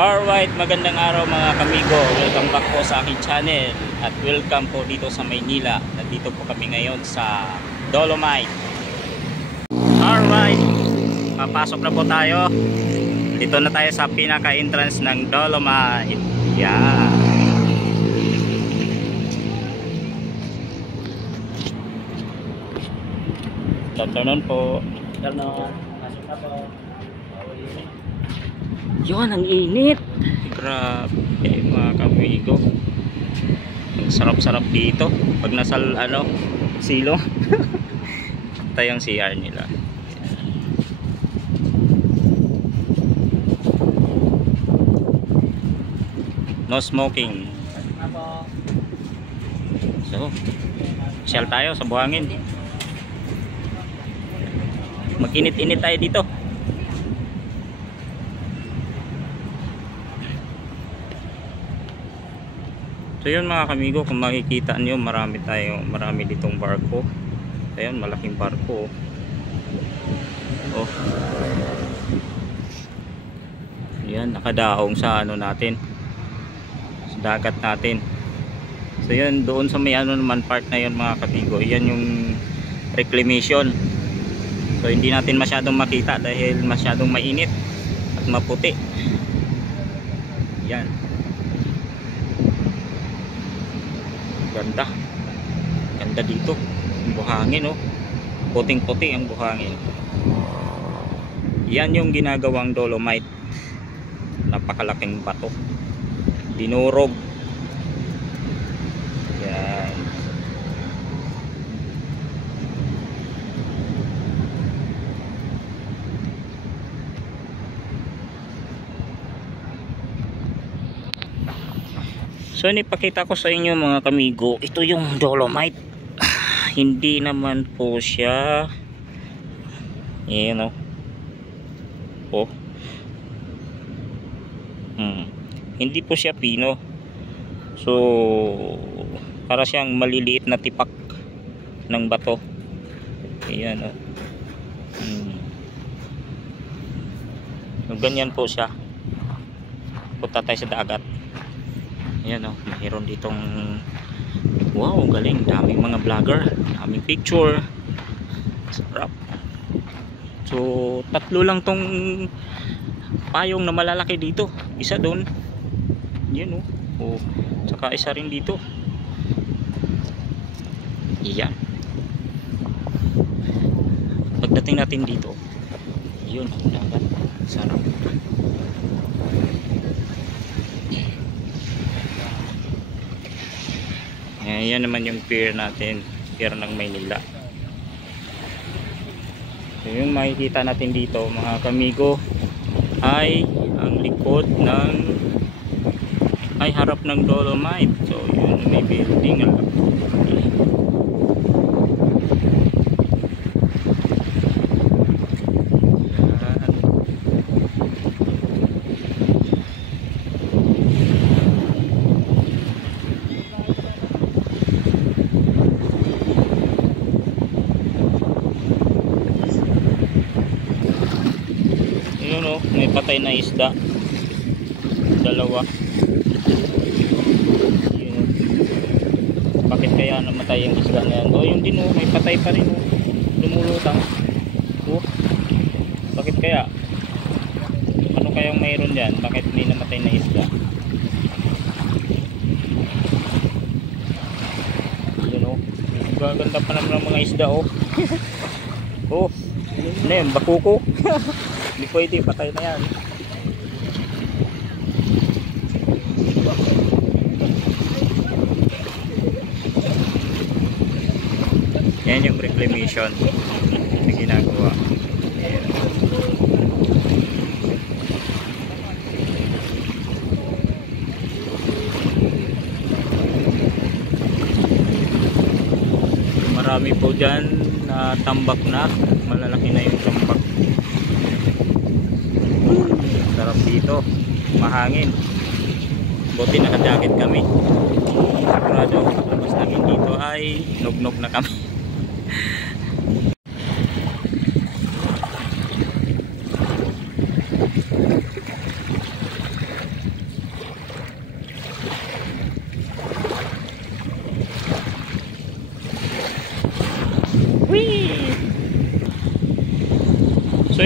Alright, magandang araw mga kamigo. Welcome back po sa aking channel at welcome po dito sa Maynila. Nandito po kami ngayon sa Dolomite. Alright, papasok na po tayo. Dito na tayo sa pinaka-entrance ng Dolomite. Yeah. Afternoon po. Afternoon. Pasok na po. Yun, ang init. Grabe mga kamigo. Ang sarap-sarap dito pag nasa silong. Ito yung CR nila. No smoking. Pasok na po. So, shell tayo sa buhangin. Mag-init-init tayo dito. So yun mga kamigo, kung makikita nyo, marami ditong barko. Ayun, malaking barko. Oh. Yan, nakadaong sa natin, sa dagat natin. So yun, doon sa may naman part na yun mga kamigo, yan yung reclamation. So hindi natin masyadong makita dahil masyadong mainit at maputi. Yan. Ganda. Ganda dito. Ang buhangin, oh. Puting-puti ang buhangin. Yan yung ginagawang Dolomite. Napakalaking bato. Dinurog. Yan. So ipakita ko sa inyo mga kamigo, ito yung Dolomite. Hindi naman po siya oh. Hindi po siya pino. So para siyang maliliit na tipak ng bato. Ayan, oh. So, ganyan po siya. Punta tayo sa dagat. Ayan, oh, mayroon ditong wow, galing, daming mga vlogger, daming picture, sarap. So tatlo lang tong payong na malalaki dito, isa doon, yan, oh, saka isa rin dito. Iyan, pagdating natin dito, yun ang dagat, sarap. Ayan naman yung pier natin, pier ng Maynila. So yung makikita natin dito mga kamigo ay ang likod ng harap ng Dolomite. So yun, may building. May patay na isda, dalawa. Yun. Bakit kaya namatay yung isda na yan? Oh, yun din, may patay pa rin, lumulutang. Bakit kaya? Ano kayang mayroon dyan? Bakit may namatay na isda? Yun, gaganda pa naman ng mga isda, oh. Ano yun, bakuko? Hindi pwede, patay na yan. Yan yung reclamation na ginagawa. Ayan. Marami po dyan na tambak na, malalaki na yung tambak. Sarap dito, mahangin. Buti naka-jacket kami. Sigurado labas namin dito ay nog-nog na kami.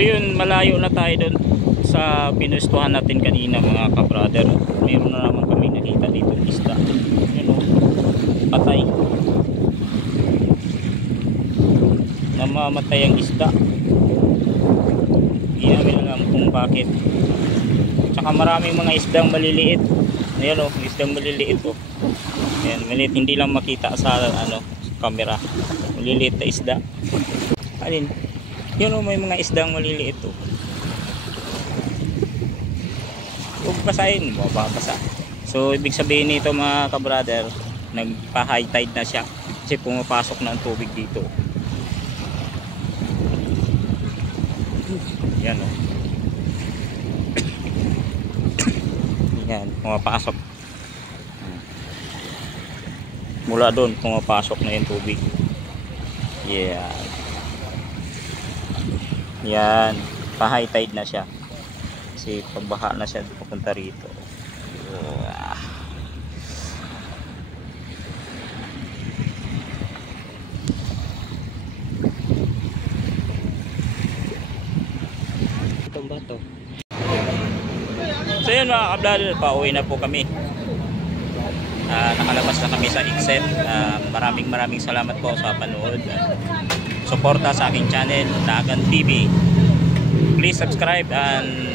yun, malayo na tayo doon sa pinustuhan natin kanina mga ka-brother. Meron na naman kami nakita dito isda. Yun o, patay. Namamatay ang isda. Hindi namin alam kung bakit. Tsaka maraming mga isdang maliliit. Ayan o, isdang maliliit o. Ayan, maliliit, hindi lang makita sa camera. Maliliit na isda. Alin? Yun o, may mga isdang maliliit o. Huwag basahin, mababasa. So ibig sabihin nito mga ka-brother, nagpa-high tide na siya kasi pumapasok na ang tubig dito. Yan o. Yan, pumapasok. Mula doon pumapasok na yung tubig. Yan. Yan, pa-high tide na siya. Kasi pagbaha na siya papunta rito. Itong bato. So yun mga ka-vlogger, pauwi na po kami. Nakalabas na kami sa exit. Maraming salamat po sa panood. Suporta sa aking channel, Dagan TV. Please subscribe and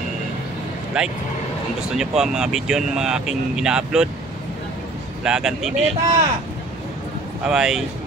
like kung gusto nyo po ang mga video ng mga aking ina-upload. Dagan TV. Bye bye.